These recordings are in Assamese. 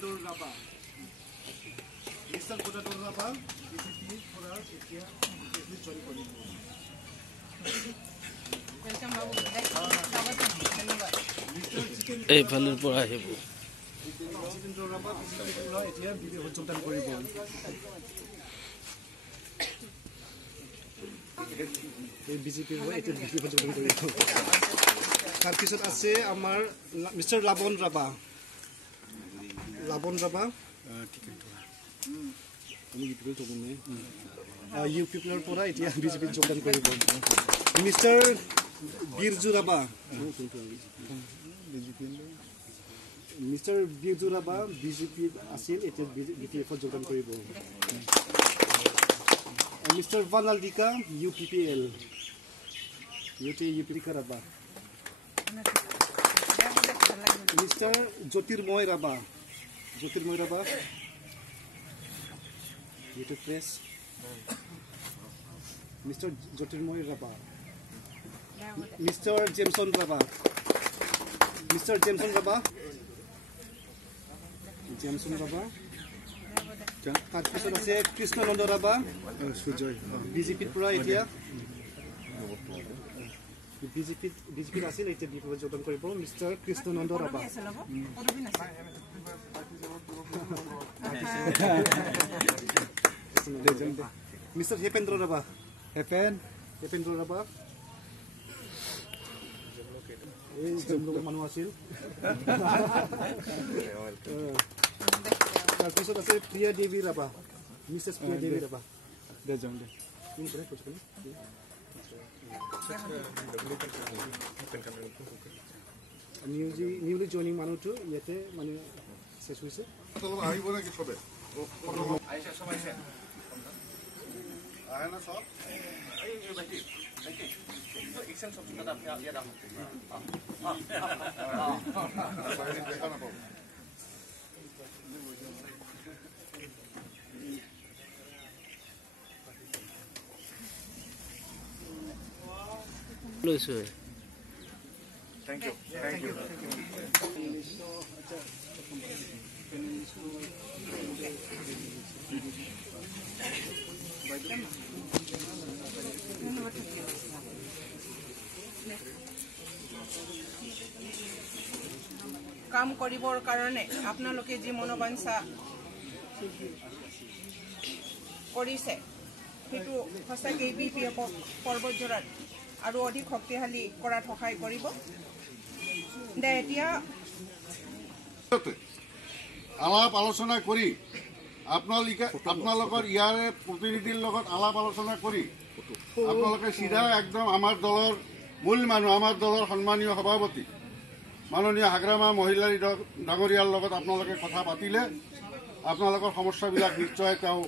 Godador Raba. Mr. Godador Raba, BJP for us, India, welcome, Babu. এই ফালের পৰা আহিব Godador Raba, BJP for us, India, যোগদান কৰিব। এই বিজেপিৰ হৈ এতিয়া বিজেপি যোগদান কৰিব। তাৰপিছত আছে আমাৰ মিষ্টাৰ লাবন ৰাবা। লাবন ৰাবা ইউ পিপলৰ পৰা এতিয়া বিজেপিত যোগদান কৰিব। মিষ্টাৰ বীৰজু ৰাবা। মিষ্টাৰ বীৰজু ৰাবা বিজেপিত আছিল, এতিয়া বিপিএফত যোগদান কৰিব। Mister Vanaldika UPPL UPPL Raba. Mister Jyotirmoy Raba. Jyotirmoy Raba YouTube press. Mister Jyotirmoy Raba. Mister Jameson Raba. Mister Jameson Raba. Jameson Raba. তাৰপিছত আছে কৃষ্ণনন্দ ৰাবা সুজয় বিজেপিৰ পৰা এতিয়া বিজেপিত আছিল, এতিয়া বিজেপিত যোগদান কৰিব। মিষ্টাৰ কৃষ্ণনন্দ ৰাবা। মিষ্টাৰ হেপেন্দ্ৰ ৰাবা। হেপেন্দ্ৰ ৰাবা এই জমলোকৰ মানুহ আছিল। তাৰপিছত আছে প্ৰিয়া দেৱী ৰাবা। মিছেছ প্ৰিয়া দেৱী ৰাবা। নিউলি জইনিং মানুহটো ইয়াতে মানে চেছ হৈছে। লৈছো Thank you. Thank you. কাম কৰিবৰ কাৰণে আপোনালোকে যি মনোবাঞ্ছা কৰিছে সেইটো সঁচাকৈ বিপিএফ পৰ্বতজোৰাত আৰু অধিক শক্তিশালী কৰাত সহায় কৰিব। এতিয়া আলাপ আলোচনা কৰি আপোনালোকৰ ইয়াৰে প্ৰতিনিধিৰ লগত আলাপ আলোচনা কৰি আপোনালোকে চিধা একদম আমাৰ দলৰ মূল মানুহ, আমাৰ দলৰ সন্মানীয় সভাপতি মাননীয় হাগ্ৰামা মহিলাৰী ডাঙৰীয়াৰ লগত আপোনালোকে কথা পাতিলে আপোনালোকৰ সমস্যাবিলাক নিশ্চয় তেওঁ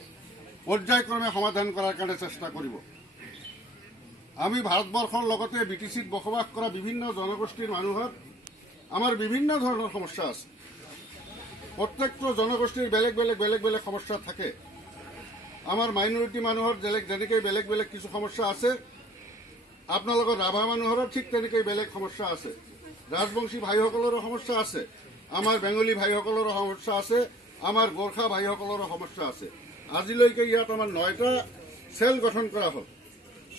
পৰ্যায়ক্ৰমে সমাধান কৰাৰ কাৰণে চেষ্টা কৰিব। আমি ভাৰতবৰ্ষৰ লগতে BTCত বসবাস কৰা বিভিন্ন জনগোষ্ঠীৰ মানুহৰ আমাৰ বিভিন্ন ধৰণৰ সমস্যা আছে। প্ৰত্যেকটো জনগোষ্ঠীৰ বেলেগ বেলেগ সমস্যা থাকে। আমাৰ মাইনৰিটি মানুহৰ যেনেকৈ বেলেগ বেলেগ কিছু সমস্যা আছে, আপোনালোকৰ ৰাভা মানুহৰো ঠিক তেনেকৈ বেলেগ সমস্যা আছে। ৰাজবংশী ভাইসকলৰো সমস্যা আছে, আমাৰ বেংগলী ভাইসকলৰো সমস্যা আছে, আমাৰ গোৰ্খা ভাইসকলৰো সমস্যা আছে। আজিলৈকে ইয়াত আমাৰ 9টা চেল গঠন কৰা হ'ল।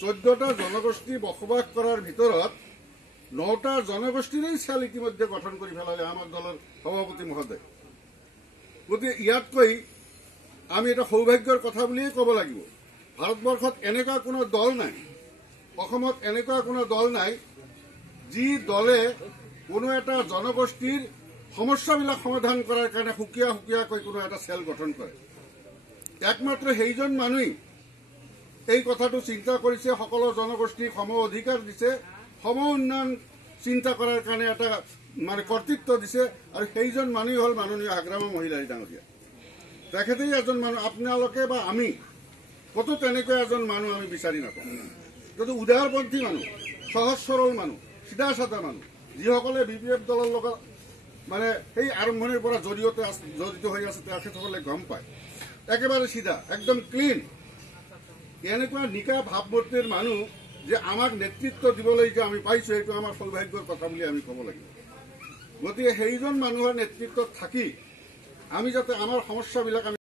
14টা জনগোষ্ঠী বসবাস কৰাৰ ভিতৰত 9টা জনগোষ্ঠীৰে চেল ইতিমধ্যে গঠন কৰি পেলালে আমাৰ দলৰ সভাপতি মহোদয়। গতিকে ইয়াতকৈ আমি এটা সৌভাগ্যৰ কথা বুলিয়ে ক'ব লাগিব। ভাৰতবৰ্ষত এনেকুৱা কোনো দল নাই, অসমত এনেকুৱা কোনো দল নাই যি দলে কোনো এটা জনগোষ্ঠীৰ সমস্যাবিলাক সমাধান কৰাৰ কাৰণে সুকীয়াকৈ কোনো এটা চেল গঠন কৰে। একমাত্ৰ সেইজন মানুহেই এই কথাটো চিন্তা কৰিছে, সকলো জনগোষ্ঠীক সম অধিকাৰ দিছে, সম উন্নয়ন চিন্তা কৰাৰ কাৰণে এটা মানে কৰ্তৃত্ব দিছে, আৰু সেইজন মানুহ হ'ল মাননীয় হাগ্ৰামা মহিলাৰী ডাঙৰীয়া। তেখেতেই এজন মানুহ। আপোনালোকে বা আমি কতো তেনেকুৱা এজন মানুহ আমি বিচাৰি নাপাওঁ। কিন্তু উদাৰপন্থী মানুহ, সহজ সৰল মানুহ, চিধা চাধা মানুহ, যিসকলে BPF দলৰ লগত মানে সেই আৰম্ভণিৰ পৰা জড়িত হৈ আছে, তেখেতসকলে গম পায়। একেবাৰে চিধা, একদম ক্লিন। এনেকুৱা নিকা ভাৱমূৰ্তিৰ মানুহ যে আমাক নেতৃত্ব দিবলৈ যে আমি পাইছো, এইটো আমাৰ সৌভাগ্যৰ কথা বুলি আমি ক'ব লাগিব। গতিকে সেইজন মানুহৰ নেতৃত্বত থাকি আমি যাতে আমাৰ সমস্যাবিলাক আমি